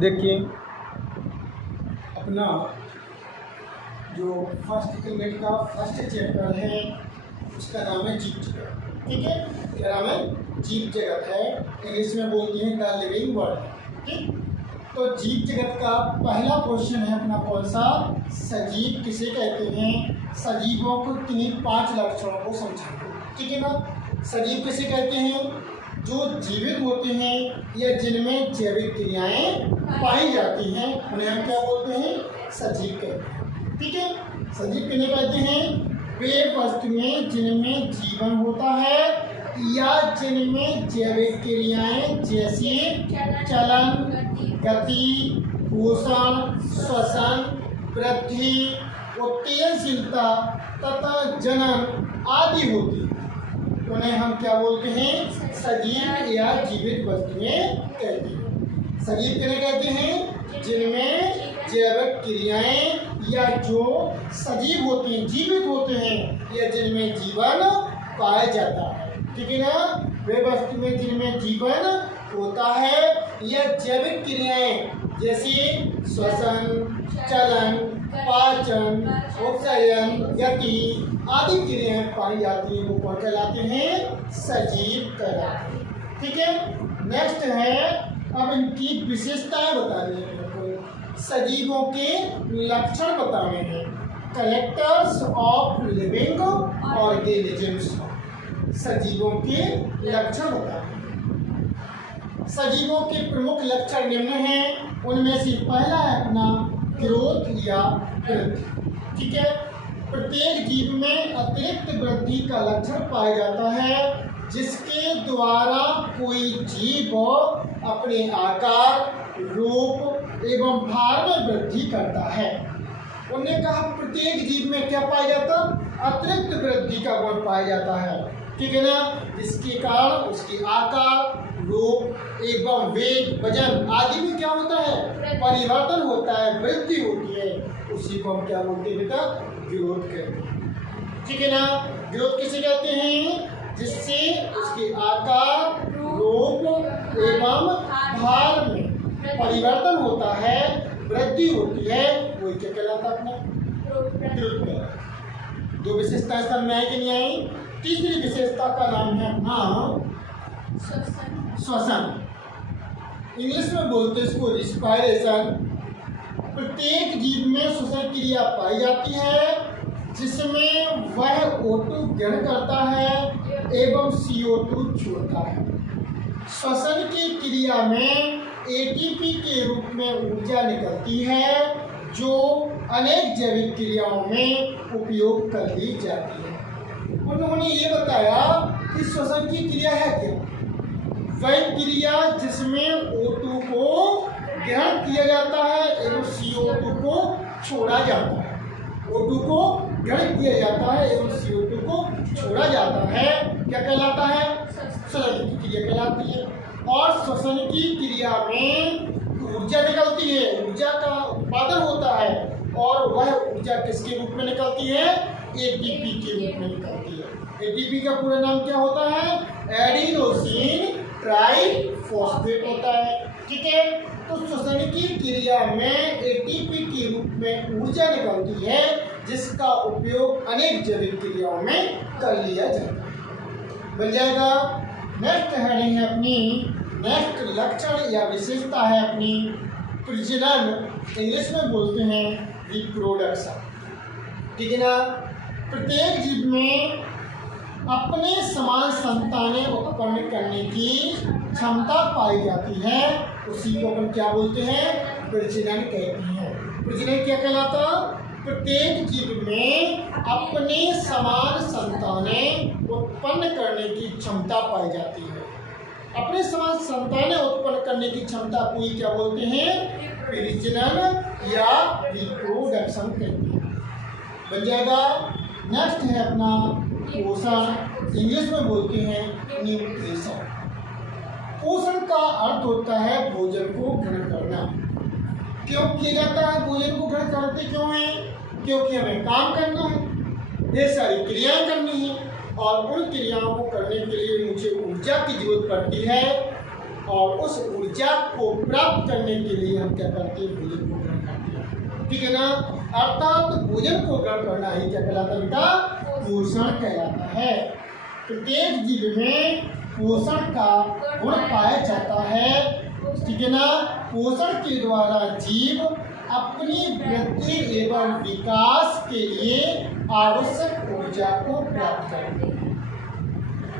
देखिए अपना जो फर्स्ट यूनिट का फर्स्ट चैप्टर है उसका नाम है जीव जगत। ठीक है, क्या नाम है? जीव जगत है, इंग्लिश में बोलते हैं द लिविंग वर्ल्ड। ठीक, तो जीव जगत का पहला क्वेश्चन है अपना कौन सा? सजीव किसे कहते हैं? सजीवों को किन्हीं 5 लक्षणों को समझाओ। ठीक है ना, सजीव किसे कहते हैं? जो जीवित होते हैं या जिनमें जैविक क्रियाएं पाई जाती हैं उन्हें हम क्या बोलते हैं? सजीव कहते हैं। ठीक है, सजीव किन्हें कहते हैं? वे वस्तुएं जिनमें जीवन होता है या जिनमें जैविक क्रियाएं जैसे चलन, गति, पोषण, श्वसन, वृद्धि, उत्तेजनशीलता तथा जनन आदि होती है, उन्हें हम क्या बोलते हैं? सजीव या जीवित वस्तुएं कहते हैं। सजीव किन्हें कहते हैं? जिनमें जैविक क्रियाएं या जो सजीव होते हैं, जीवित होते हैं या जिनमें जीवन पाया जाता है। ठीक है ना, वे वस्तुएं जिनमें जीवन होता है या जैविक क्रियाएं जैसे श्वसन, चलन, पाचन, उपचयन, गति आदि क्रियाएं पाई जाती हैं, वो कौन कहलाते हैं? सजीव कहलाते हैं। ठीक है, नेक्स्ट है अब इनकी विशेषताएं बतानी है। सजीवों के लक्षण बताने हैं। कैरेक्टर्स ऑफ लिविंग ऑर्गेनिजम्स, सजीवों के लक्षण बताने हैं। सजीवों के प्रमुख लक्षण निम्न हैं, उनमें से पहला है अपना ग्रोथ या वृद्धि। ठीक है, प्रत्येक जीव में अतिरिक्त वृद्धि का लक्षण पाया जाता है जिसके द्वारा कोई जीव अपने आकार, रूप एवं भार में वृद्धि करता है। उन्होंने कहा प्रत्येक जीव में क्या पाया जाता? अतिरिक्त वृद्धि का गुण पाया जाता है। ठीक है ना, जिसके कारण उसके आकार, रूप एवं वेग, वजन आदि में क्या होता है? परिवर्तन होता है, वृद्धि होती है। उसी को हम क्या बोलते हैं बेटा? ग्रोथ कहते हैं। ठीक है ना, ग्रोथ किसे कहते हैं? जिससे उसके आकार, रूप एवं भार में परिवर्तन होता है, वृद्धि होती है, वो क्या कहलाता है? अपना ग्रोथ कहलाता। 2 विशेषताएं सामने आई कि नहीं आई? तीसरी विशेषता का नाम है अपना श्वसन। इंग्लिश में बोलते हैं इसको रिस्पायरेशन। प्रत्येक जीव में श्वसन क्रिया पाई जाती है जिसमें वह O2 ग्रहण करता है एवं CO2 छोड़ता है। श्वसन की क्रिया में ATP के रूप में ऊर्जा निकलती है जो अनेक जैविक क्रियाओं में उपयोग कर ली जाती है। उन्होंने ये बताया कि श्वसन की क्रिया है क्या? वह क्रिया जिसमें O2 को ग्रहण किया जाता है एवं CO2 को छोड़ा जाता है। O2 को ग्रहण किया जाता है एवं CO2 को छोड़ा जाता है, क्या कहलाता है? श्वसन की क्रिया कहलाती है। और श्वसन की क्रिया में ऊर्जा निकलती है, ऊर्जा का उत्पादन होता है और वह ऊर्जा किसके रूप में निकलती है? ATP के रूप में निकलती है। ATP का पूरा नाम क्या होता है? एडिनोसिन ट्राइफॉस्फेट होता है। ठीक है, तो श्वसन की क्रिया में ATP के रूप में ऊर्जा निकलती है जिसका उपयोग अनेक जैविक क्रियाओं में कर लिया जाता है। बन जाएगा। नेक्स्ट हेडिंग है अपनी, नेक्स्ट लक्षण या विशेषता है अपनी प्रजनन, इंग्लिश में बोलते हैं रिप्रोडक्शन। ठीक है ना, प्रत्येक जीव में अपने समान संतानें उत्पन्न करने की क्षमता पाई जाती है, उसी को अपन क्या बोलते हैं? प्रजनन कहते हैं। प्रजनन क्या कहलाता? प्रत्येक जीव में अपने समान संतानें उत्पन्न करने की क्षमता पाई जाती है। अपने समान संतानें उत्पन्न करने की क्षमता को ही क्या बोलते हैं? प्रजनन या रिप्रोडक्शन कहते हैं। बन जाएगा। नेक्स्ट है अपना पोषण, इंग्लिश में बोलते हैं न्यूट्रिशन। पोषण का अर्थ होता है भोजन को ग्रहण करना। क्यों किया जाता है? भोजन को ग्रहण करते क्यों है? क्योंकि हमें काम करना है, ढेर सारी क्रियाएं करनी है और उन क्रियाओं को करने के लिए मुझे ऊर्जा की जरूरत पड़ती है और उस ऊर्जा को प्राप्त प्राप्त करने के लिए हम क्या करते हैं, भोजन को ग्रहण करते हैं, ठीक है ना। अर्थात भोजन को ग्रहण करना ही क्या कहलाता है बेटा, पोषण कहलाता है। प्रत्येक जीव में पोषण का गुण पाया जाता है, ठीक है ना। पोषण के द्वारा जीव अपनी वृद्धि एवं विकास के लिए आवश्यक ऊर्जा को प्राप्त करते हैं।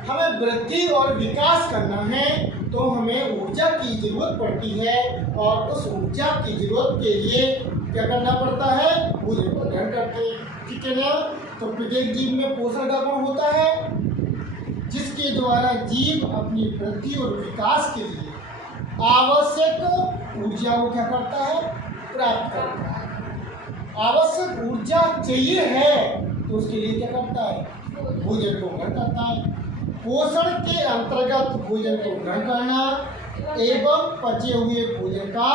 हमें वृद्धि और विकास करना है तो हमें ऊर्जा की जरूरत पड़ती है, और उस ऊर्जा की जरूरत के लिए क्या करना पड़ता है, भोजन को ग्रहण करते हैं, ठीक है ना। तो प्रत्येक जीव में पोषण का गुण होता है, जिसके द्वारा जीव अपनी वृद्धि और विकास के लिए आवश्यक ऊर्जा को क्या करता है, प्राप्त करता है। आवश्यक ऊर्जा चाहिए है तो उसके लिए क्या करता है, भोजन को ग्रहण करता है। पोषण के अंतर्गत भोजन को ग्रहण करना एवं पचे हुए भोजन का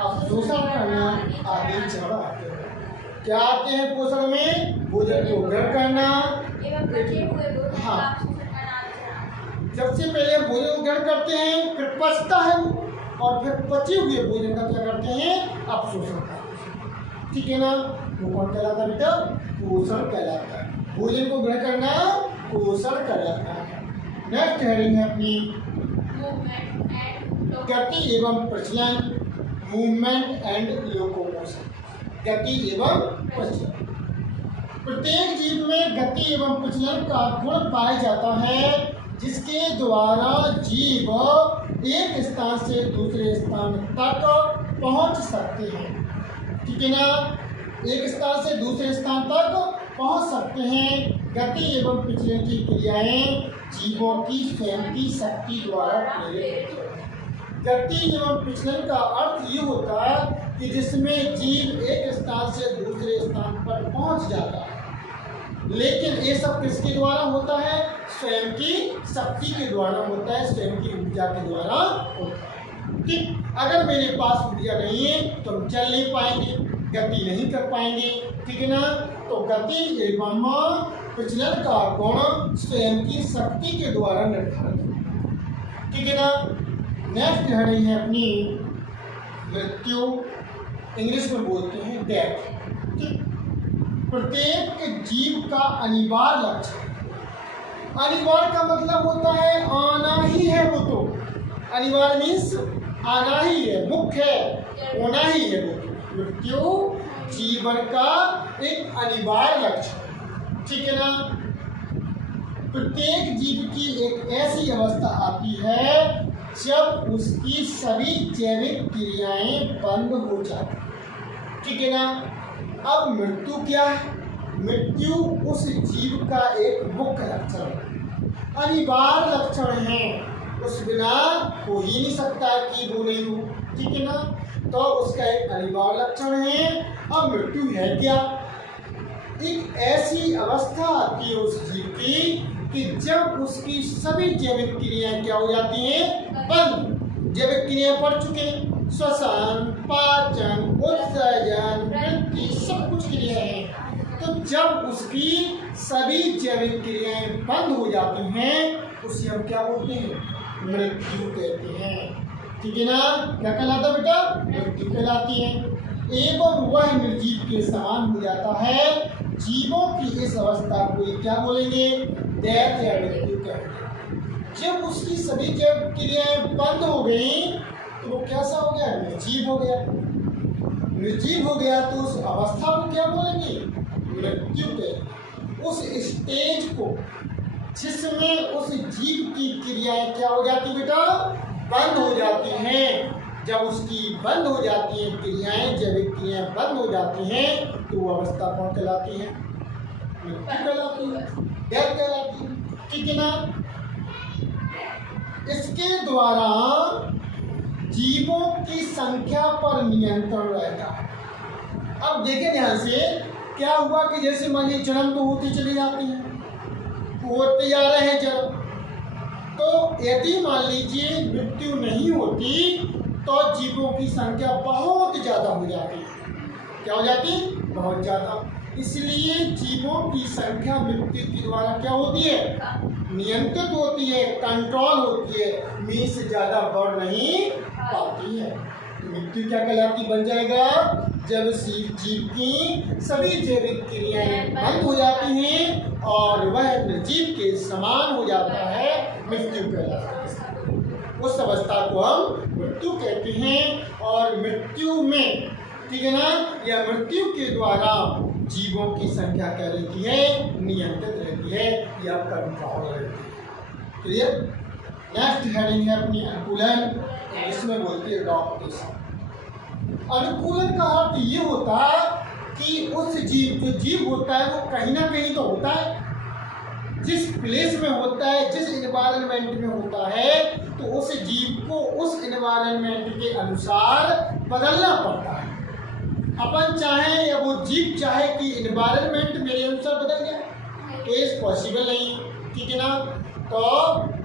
अवशोषण करना आदि चरण आते हैं। क्या आते हैं पोषण में, भोजन को ग्रहण करना एवं पचे हुए भोजन का हाँ। अवशोषण करना। सबसे पहले हम भोजन को ग्रहण करते हैं, फिर पचता है और फिर पचे हुए भोजन का क्या करते हैं, अवशोषण करते हैं, ठीक है ना। वो कौन कहलाता है बेटा, पोषण कहलाता है। भोजन को ग्रहण करना पोषण कहलाता है। नेक्स्ट हेडिंग है अपनी मूवमेंट एंड गति एवं प्रचलन, मूवमेंट एंड लोकोमोशन, गति एवं प्रचलन। प्रत्येक जीव में गति एवं प्रचलन का गुण पाया जाता है, जिसके द्वारा जीव एक स्थान से दूसरे स्थान तक पहुंच सकते हैं, ठीक है ना। एक स्थान से दूसरे स्थान तक पहुंच सकते हैं। गति एवं प्रचलन की क्रियाएं जीवों की स्वयं की शक्ति द्वारा प्रेरित होती हैं। गति एवं प्रचलन का अर्थ ये होता है कि जिसमें जीव एक स्थान से दूसरे स्थान पर पहुंच जाता है, लेकिन ये सब किसके द्वारा होता है, स्वयं की शक्ति के द्वारा होता है, स्वयं की ऊर्जा के द्वारा होता है, ठीक। अगर मेरे पास ऊर्जा नहीं है तो हम चल नहीं पाएंगे, गति नहीं कर पाएंगे, ठीक है ना। तो गति एवं प्रचलन का गुण स्वयं की शक्ति के द्वारा निर्धारित है, ठीक है ना। नेक्स्ट हेडिंग है अपनी मृत्यु, इंग्लिश में बोलते हैं डेथ, ठीक। प्रत्येक जीव का अनिवार्य लक्ष्य, अनिवार्य का मतलब होता है आना ही है, वो तो अनिवार्य मीन्स आना ही है, मुख्य है, होना ही है वो तो। मृत्यु जीवन का एक अनिवार्य लक्ष्य है, ठीक है ना। प्रत्येक जीव की एक ऐसी अवस्था आती है जब उसकी सभी जैविक क्रियाएं बंद हो जाती हैं, ठीक है ना। अब मृत्यु क्या है, मृत्यु उस जीव का एक मुख्य लक्षण है, अनिवार्य लक्षण है, उस बिना हो ही नहीं सकता कि वो नहीं हो, ठीक है ना। तो उसका एक अनिवार्य लक्षण है। अब मृत्यु है क्या, एक ऐसी अवस्था आती है उस जीव की कि जब उसकी सभी जैविक क्रियाएं क्या हो जाती हैं, बंद। जैविक क्रियाएं पढ़ चुके, श्वसन, पाचन, उत्सर्जन, वृद्धि, सब कुछ क्रियाएं हैं। तो जब उसकी सभी जैविक क्रियाएं बंद हो जाती हैं, उसे हम क्या बोलते हैं, मृत्यु कहते हैं, ठीक है ना। क्या कहलाता बेटा, मृत्यु कहलाती है। एवं वह निर्जीव के समान हो जाता है। जीवों की इस अवस्था को क्या बोलेंगे, डेथ या मृत्यु कहते हैं। जब उसकी सभी जैविक क्रियाएं बंद हो गई तो वो कैसा हो गया, निर्जीव हो गया। निर्जीव हो गया तो उस अवस्था को क्या बोलेंगे, मृत्यु कहते। उस स्टेज को जिसमें उस जीव की क्रियाएं क्या हो जाती बेटा, बंद हो जाती हैं। जब उसकी बंद हो जाती हैं क्रियाएं, जैविक क्रियाएं बंद हो जाती हैं, तो वो अवस्था कौन कहलाती है, मृत्यु कहलाती है, डेथ कहलाती है, ठीक है ना। इसके द्वारा जीवों की संख्या पर नियंत्रण रहता है। अब देखें ध्यान से, क्या हुआ कि जैसे मान लीजिए जन्म तो होती चली जाती है, होते जा रहे हैं जन्म, तो यदि मान लीजिए मृत्यु नहीं होती तो जीवों की संख्या बहुत ज़्यादा हो जाती, क्या हो जाती, बहुत ज़्यादा। इसलिए जीवों की संख्या मृत्यु के द्वारा क्या होती है, नियंत्रित होती है, कंट्रोल होती है, मीन्स ज़्यादा बढ़ नहीं पाती है, तो मृत्यु क्या कहलाती बन जाएगा? जब जीव की सभी जैविक क्रियाएं बंद हो जाती हैं और वह निर्जीव के समान हो जाता है, मृत्यु कहलाता है। उस अवस्था को हम मृत्यु कहते हैं। और मृत्यु में, ठीक है ना, या मृत्यु के द्वारा जीवों की संख्या क्या रहती है? नियंत्रित रहती है या कंट्रोल रहती है। तो ये नेक्स्ट हेडिंग है अपनी अनुकूलन, इसमें बोलती है एडॉप्टेशन। अनुकूलन का अर्थ ये होता है कि उस जो जीव होता है वो कहीं ना कहीं तो होता है, जिस प्लेस में होता है, जिस एनवायरनमेंट में होता है, तो उस जीव को उस एनवायरनमेंट के अनुसार बदलना पड़ता है। अपन चाहे या वो जीव चाहे कि एनवायरनमेंट मेरे अनुसार बदल जाए, केस पॉसिबल नहीं, ठीक है ना। तो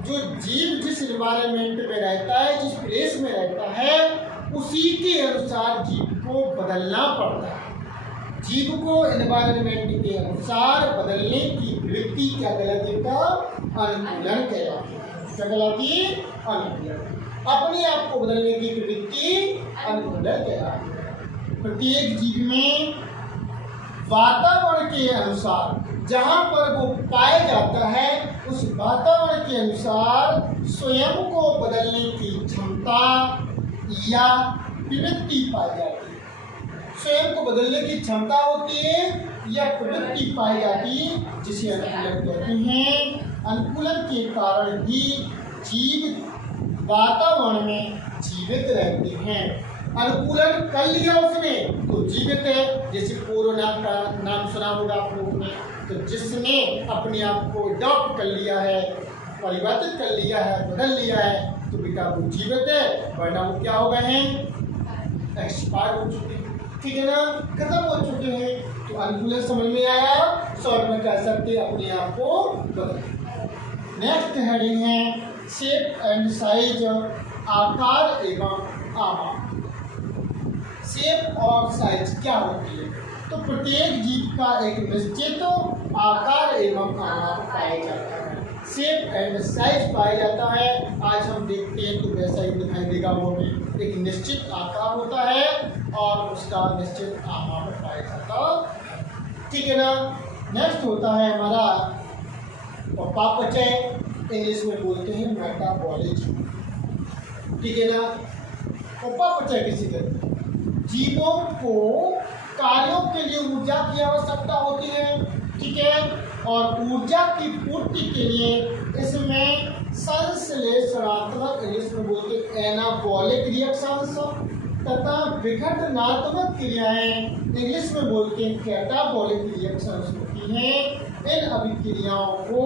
जो जीव जिस एनवायरनमेंट में रहता है, जिस प्लेस में रहता है, उसी के अनुसार जीव को बदलना पड़ता है। जीव को एनवायरनमेंट के अनुसार बदलने की प्रवृत्ति क्या कहलाती है? अनुकूलन कहलाती है। क्या कहलाती है? अनुकूलन। अपने आप को बदलने की प्रवृत्ति अनुकूलन कहलाती है। प्रत्येक जीव में वातावरण के अनुसार जहाँ पर वो पाया जाता है, उस वातावरण के अनुसार स्वयं को बदलने की क्षमता या प्रवृत्ति पाई जाती है। स्वयं को बदलने की क्षमता होती है या प्रवृत्ति पाई जाती है, जिसे अनुकूलन कहते हैं। अनुकूलन के कारण ही जीव वातावरण में जीवित रहते हैं। अनुकूलन कर लिया उसने तो जीवित है। जैसे कोरोना का नाम सुना होगा आप लोगों ने, तो जिसने अपने आप को अडॉप्ट कर लिया है, परिवर्तित कर लिया है, बदल लिया है, तो बेटा वो जीवित है, वरना वो क्या हो गए हैं? एक्सपायर हो चुके हैं, ठीक है ना, खत्म हो चुके हैं। तो अनुकूलन समझ में आया, शॉर्ट में कह सकते अपने आप को बदल। नेक्स्ट हेडिंग है शेप एंड साइज, आकार एवं आकार। शेप और साइज क्या होती है? तो प्रत्येक जीव का एक निश्चित आकार एवं आकार पाया जाता है। शेप एंड साइज पाया जाता है। आज हम देखते हैं तो वैसा ही दिखाई देगा, वो भी एक निश्चित आकार होता है और उसका निश्चित आकार पाया जाता है, ठीक है ना। नेक्स्ट होता है हमारा उपापचय, इंग्लिश में बोलते हैं मेटाबॉलिज्म, ठीक है ना। उपापचय किसी कहते हैं? जीवों को कार्यों के लिए ऊर्जा की आवश्यकता होती है, ठीक है, और ऊर्जा की पूर्ति के लिए इसमें संश्लेषणात्मक, इंग्लिश में बोलते हैं एनाबॉलिक रिएक्शंस, तथा विघटनात्मक क्रियाएं, इंग्लिश में बोलते हैं कैटाबॉलिक रिएक्शंस होती हैं। इन अभिक्रियाओं को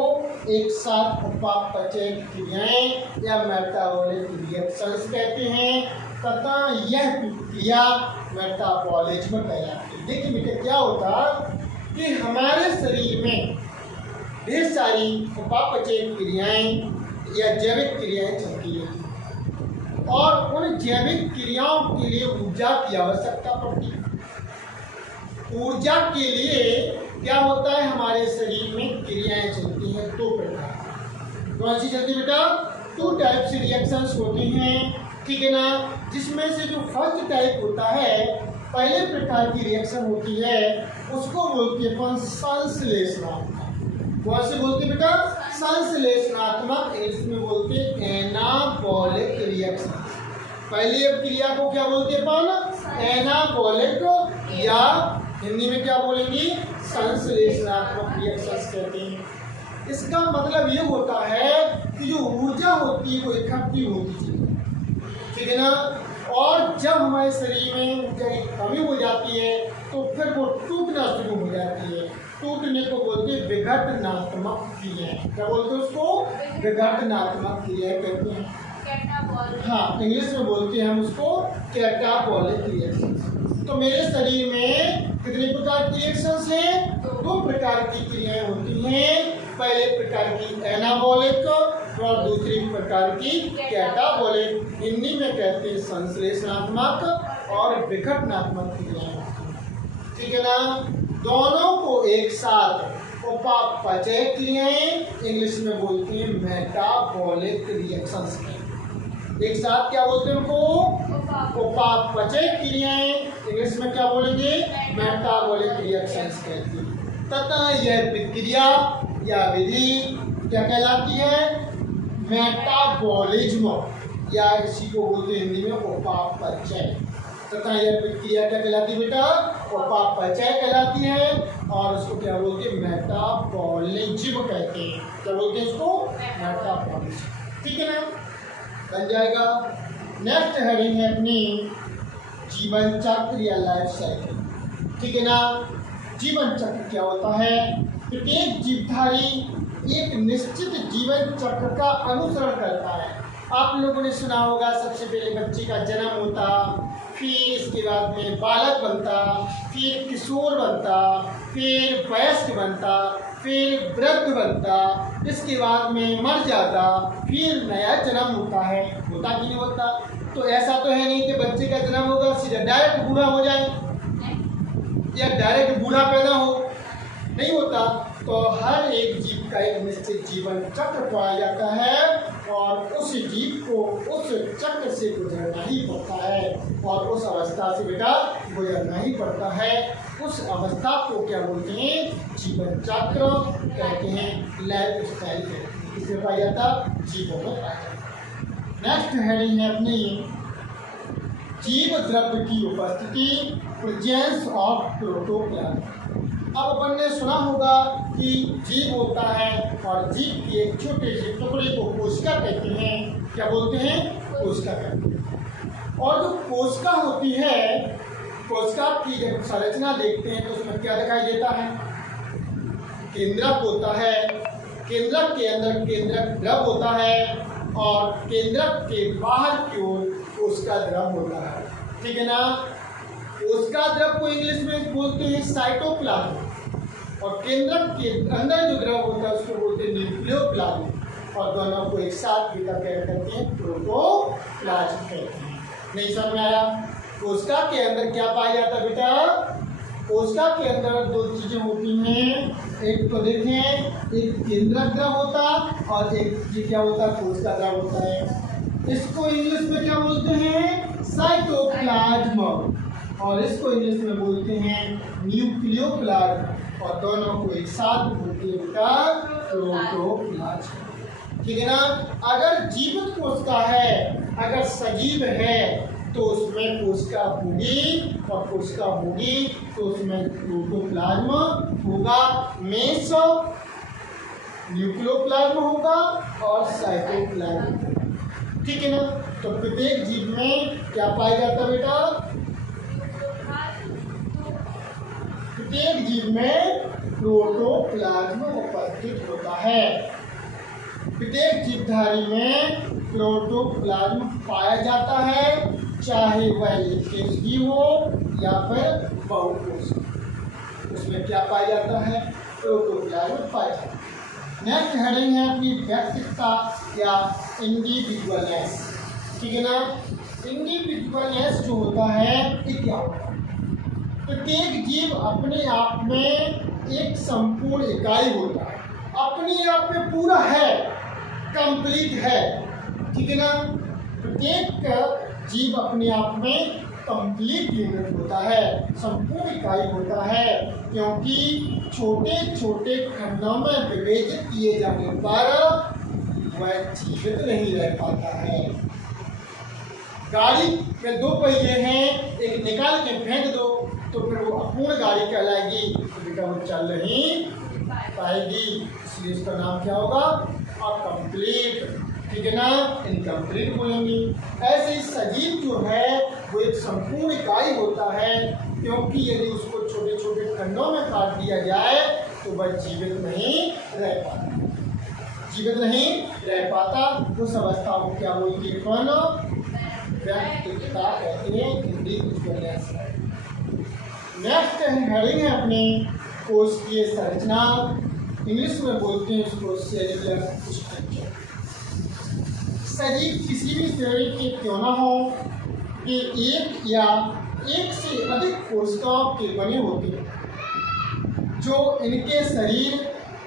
एक साथ उपापचय क्रियाएं या मेटाबॉलिक रिएक्शंस कहते हैं, तथा यह प्रक्रिया मेटाबॉलिज्म कहलाती है। देखिए बेटे क्या होता कि हमारे शरीर में ढेर सारी उपापचय क्रियाएं या जैविक क्रियाएं चलती हैं और उन जैविक क्रियाओं के लिए ऊर्जा की आवश्यकता पड़ती है। ऊर्जा के लिए क्या होता है? हमारे शरीर में क्रियाएं चलती हैं दो प्रकार। कौन सी चलती बेटा? 2 टाइप से रिएक्शंस होती हैं, ठीक है ना। जिसमें से जो फर्स्ट टाइप होता है, पहले प्रकार की रिएक्शन होती है, उसको बोलते हैं अपन संश्लेषणात्मक। कौन से बोलते हैं बेटा? संश्लेषणात्मक। इसमें बोलते हैं एनाबॉलिक रिएक्शन। पहली क्रिया को क्या बोलते हैं अपन? एनाबॉलिक, या हिंदी में क्या बोलेंगे? संश्लेषणात्मक रिएक्शंस कहते हैं। इसका मतलब ये होता है कि जो ऊर्जा होती है वो इकट्ठी होती है, ठीक है ना। और जब हमारे शरीर में ऊर्जा की कमी हो जाती है तो फिर वो टूटना शुरू हो जाती है। टूटने को बोलते हैं विघटनात्मक क्रियाएं। क्या बोलते हैं उसको? विघटनात्मक क्रियाएं कहते हैं। हाँ, इंग्लिश में बोलते हैं हम उसको कैटाबॉलिक रिएक्शंस। तो मेरे शरीर में कितने प्रकार की रिएक्शंस हैं? 2 प्रकार की क्रियाएं होती हैं। पहले प्रकार की एनाबॉलिक और दूसरी प्रकार की कैटाबॉलिक। हिंदी में कहते हैं संश्लेषणात्मक और विघटनात्मक क्रियाएं, ठीक है ना। दोनों को एक साथ उपापचय क्रियाएं, इंग्लिश में बोलते हैं मेटाबॉलिक रिएक्शंस। एक साथ क्या बोलते हैं उनको? उपापचय क्रियाएं। इंग्लिश में क्या बोलेंगे? मेटाबॉलिक रिएक्शंस कहते हैं। तथा यह प्रक्रिया या विधि क्या कहलाती है? मेटाबॉलिज्म, या इसी को बोलते हैं हिंदी में उपापचय। तथा यह प्रक्रिया क्या कहलाती है बेटा? उपापचय कहलाती है। और उसको क्या बोलते हैं? मेटाबॉलिज्म कहते हैं। क्या बोलते हैं इसको? मेटाबॉलिज्म। ठीक है ना, बन जाएगा। नेक्स्ट हेडिंग है अपनी जीवन चक्र या लाइफ साइकिल। ठीक है ना, जीवन चक्र क्या होता है? प्रत्येक जीवधारी एक निश्चित जीवन चक्र का अनुसरण करता है। आप लोगों ने सुना होगा, सबसे पहले बच्चे का जन्म होता, फिर इसके बाद में बालक बनता, फिर किशोर बनता, फिर वयस्क बनता, फिर वृद्ध बनता, इसके बाद में मर जाता, फिर नया जन्म होता है। होता कि नहीं होता? तो ऐसा तो है नहीं कि बच्चे का जन्म होगा सीधा डायरेक्ट बूढ़ा हो जाए या डायरेक्ट बूढ़ा पैदा हो, नहीं होता। तो हर एक जीव का एक निश्चित जीवन चक्र पाया जाता है और उस जीव को उस चक्र से गुजरना ही पड़ता है और उस अवस्था से बेटा गुजरना ही पड़ता है। उस अवस्था को क्या बोलते हैं? जीवन चक्र कहते हैं, लाइफ स्टाइल कहते हैं। किसे पाया जाता? जीवों में पाया जाता। नेक्स्ट हेडिंग है अपनी जीव द्रव्य की उपस्थिति, प्रेजेंस ऑफ प्रोटोप्लाज्म। अब अपन ने सुना होगा कि जीव होता है और जीव के एक छोटे से टुकड़े को कोशिका कहते हैं। क्या बोलते हैं? कोशिका कहते हैं। और जो कोशिका होती है, कोशिका की जब संरचना देखते हैं तो उसमें क्या दिखाई देता है? केंद्रक होता है। केंद्रक के अंदर केंद्रक द्रव होता है और केंद्रक के बाहर की ओर कोशिका द्रव होता है। ठीक है ना, कोशिका द्रव को इंग्लिश में बोलते हैं साइटोप्लाज्म और केंद्रक के अंदर जो द्रव होता है उसको बोलते हैं न्यूक्लियोप्लाज्म और दोनों को एक साथ मिलकर क्या कहते हैं? प्रोटोप्लाज्म कहते हैं। नहीं समझ में आया? कोशिका के अंदर क्या पाया जाता है बेटा? कोशिका के अंदर दो चीजें होती हैं, एक तो देखें, एक केंद्रक द्रव होता और एक ये क्या होता है? कोशिका द्रव होता है। इसको इंग्लिश में क्या बोलते हैं? साइटोप्लाज्म और इसको इंग्लिश में बोलते हैं न्यूक्लियोप्लाज्म और दोनों को एक साथ बोलते हैं बेटा प्रोटोप्लाज्म। ठीक है ना, अगर जीवित कोशिका है, अगर सजीव है तो उसमें कोशिका होगी और कोशिका होगी तो उसमें प्रोटोप्लाज्म होगा, मेष न्यूक्लियोप्लाज्म होगा और साइटोप्लाज्म। ठीक है ना, तो प्रत्येक जीव में क्या पाया जाता है बेटा? प्रत्येक जीव में प्रोटोप्लाज्म उपस्थित होता है। प्रत्येक जीवधारी में प्रोटोप्लाज्म पाया जाता है, चाहे वह एककोषी हो या फिर बहुकोषी। उसमें क्या पाया जाता है? प्रोटोप्लाज्म पाया जाता है। नेक्स्ट हेडिंग है अपनी व्यक्तिगतता या इंडिविजुअलनेस। ठीक है ना, इंडिविजुअलनेस जो होता है ये क्या होता है? प्रत्येक जीव अपने आप में एक संपूर्ण इकाई होता है, अपने आप में पूरा है, कंप्लीट है। ठीक है ना, प्रत्येक जीव अपने आप में कंप्लीट यूनिट होता है, संपूर्ण इकाई होता है, क्योंकि छोटे छोटे खंडों में विभाजित किए जाने पर वह जीवित नहीं रह पाता है। गाड़ी में दो पहिए हैं, एक निकाल के फेंक दो तो फिर वो अपूर्ण गाड़ी कहलाएगी, तो बेटा वो चल नहीं पाएगी, इसलिए उसका नाम क्या होगा? अकम्प्लीट। ठीक है ना, इनकम्प्लीट बोलेंगे। ऐसे ही सजीव जो है वो एक संपूर्ण इकाई होता है, क्योंकि यदि उसको छोटे छोटे खंडों में काट दिया जाए तो वह जीवित नहीं रह पाता, जीवित नहीं रह पाता। उस अवस्था को क्या बोलते हैं? कौन? व्यक्तिगतता कहते हैं, इंडिविजुअलनेस। नेक्स्ट हेडिंग है अपनी कोशिकीय संरचना, इंग्लिश में बोलते हैं उसको सेल्युलर स्ट्रक्चर। शरीर किसी भी श्रेणी के क्यों न हो, ये एक या एक से अधिक कोशिकाओं के बने होते हैं जो इनके शरीर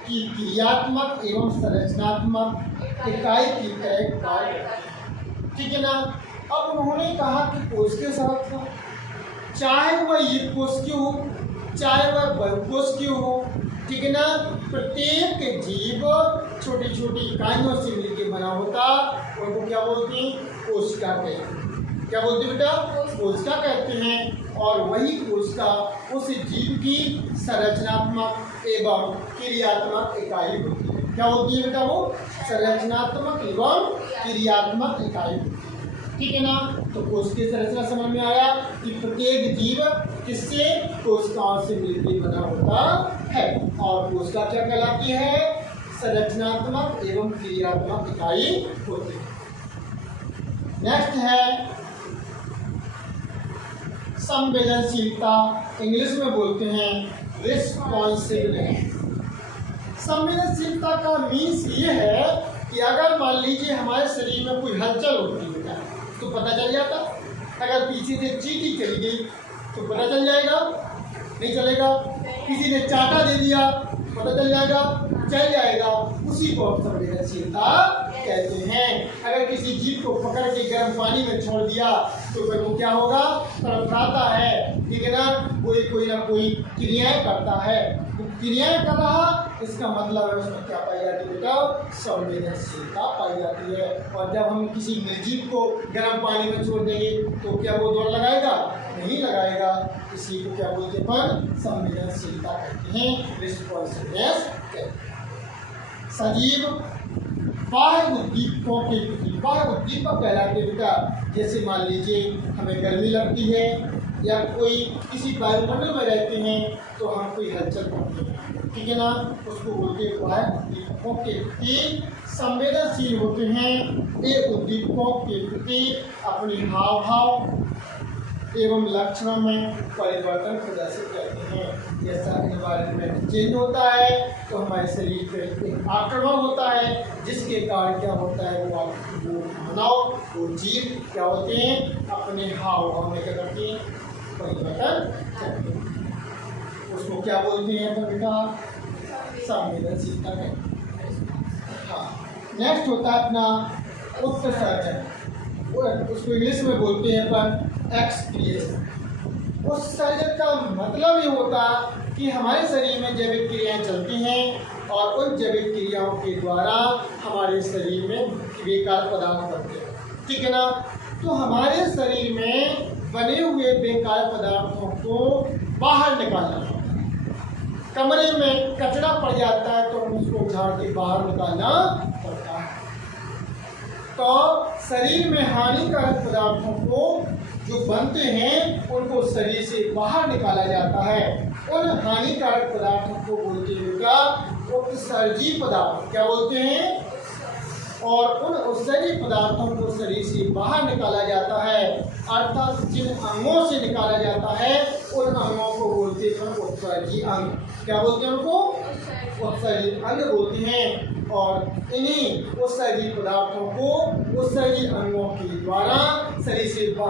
की क्रियात्मक एवं संरचनात्मक इकाई की तरह कार्य करते हैं। ठीक है ना। अब उन्होंने कहा कि कोश के साथ था, चाहे वह ये कोश की हो चाहे वह बहुकोश की हो, ठीक है ना, प्रत्येक जीव छोटी छोटी इकाइयों से मिलकर बना होता, उनको क्या बोलते हैं, कोशिका कहते हैं। क्या बोलते हैं बेटा, कोशिका कहते हैं। और वही कोशिका उस जीव की संरचनात्मक एवं क्रियात्मक इकाई होती है। क्या होती है बेटा, वो संरचनात्मक एवं क्रियात्मक इकाई होती है, ठीक है ना। तो कोश की संरचना समझ में आया कि प्रत्येक जीव किससे, कोशिकाओं से मिलकर बना होता है। और कोशिका क्या कहलाती है, संरचनात्मक एवं क्रियात्मक इकाई होती है। नेक्स्ट है संवेदनशीलता, इंग्लिश में बोलते हैं रिस्पॉन्सिवनेस। संवेदनशीलता का मीन्स ये है कि अगर मान लीजिए हमारे शरीर में कोई हलचल होती है तो पता चल जाता, अगर पीछे से चींटी चली गई तो पता चल जाएगा, नहीं चलेगा। किसी ने चाटा दे दिया पता चल जाएगा, चल जाएगा। उसी को हम संवेदनशीलता कहते हैं। अगर किसी जीव को पकड़ के गर्म पानी में छोड़ दिया तो फिर वो क्या होगा, तड़पता है, ठीक है ना, कोई ना कोई क्रियाएं करता है। वो क्रियाएं कर रहा, इसका मतलब है उसमें क्या पाई जाती है बेटा, संवेदनशीलता पाई जाती है। और जब हम किसी निर्जीव को गर्म पानी में छोड़ देंगे तो क्या वो दौड़ लगाएगा, नहीं लगाएगा। इसी को क्या बोलते हैं, पर संवेदनशीलता कहते हैं, रिस्पॉन्सिवनेस कहते हैं। सजीव बाह्य उद्दीपकों के प्रति, बाह्य उद्दीपक कहलाते बेटा, जैसे मान लीजिए हमें गर्मी लगती है या कोई किसी वायुमंडल में रहते हैं तो हम कोई हलचल करते हैं, ठीक है ना, उसको बोलते हैं बाह्य उद्दीपकों के प्रति संवेदनशील होते हैं। ये उद्दीपकों के प्रति अपनी हाव भाव एवं लक्षणों में परिवर्तन प्रदर्शित करते हैं। जैसा एनवायरनमेंट चेंज होता है तो हमारे शरीर पर आक्रमण होता है, जिसके कारण क्या होता है, वो मानव, वो जीव क्या होते हैं, अपने हाव भाव में क्या करते हैं, परिवर्तन करते हैं। उसको क्या बोलते हैं बेटा, संवेदनशीलता कहते हैं। हाँ, नेक्स्ट होता है अपना उत्सर्जन, उसको इंग्लिश में बोलते हैं अपन एक्सक्रिएशन। उत्सर्जन का मतलब ये होता कि हमारे शरीर में जैविक क्रियाएं चलती हैं और उन जैविक क्रियाओं के द्वारा हमारे शरीर में बेकार पदार्थ बनते हैं, ठीक है ना। तो हमारे शरीर में बने हुए बेकार पदार्थों को बाहर निकालना पड़ता है। कमरे में कचरा पड़ जाता है तो हम उसको झाड़ के बाहर निकालना पड़ता है। तो शरीर में हानिकारक पदार्थों को जो बनते हैं उनको शरीर से बाहर निकाला जाता है। उन हानिकारक पदार्थों को बोलते हैं बेटा उत्सर्जी पदार्थ, क्या बोलते हैं। और उन उत्सर्जी पदार्थों को शरीर से बाहर निकाला जाता है, अर्थात जिन अंगों से निकाला जाता है उन अंगों को बोलते हैं उत्सर्जी अंग। क्या बोलते हैं उनको, उत्सर्जी अंग बोलते हैं। और इन्हीं उत्सर्जी पदार्थों को उत्सर्जी अंगों के द्वारा शरीर से बाहर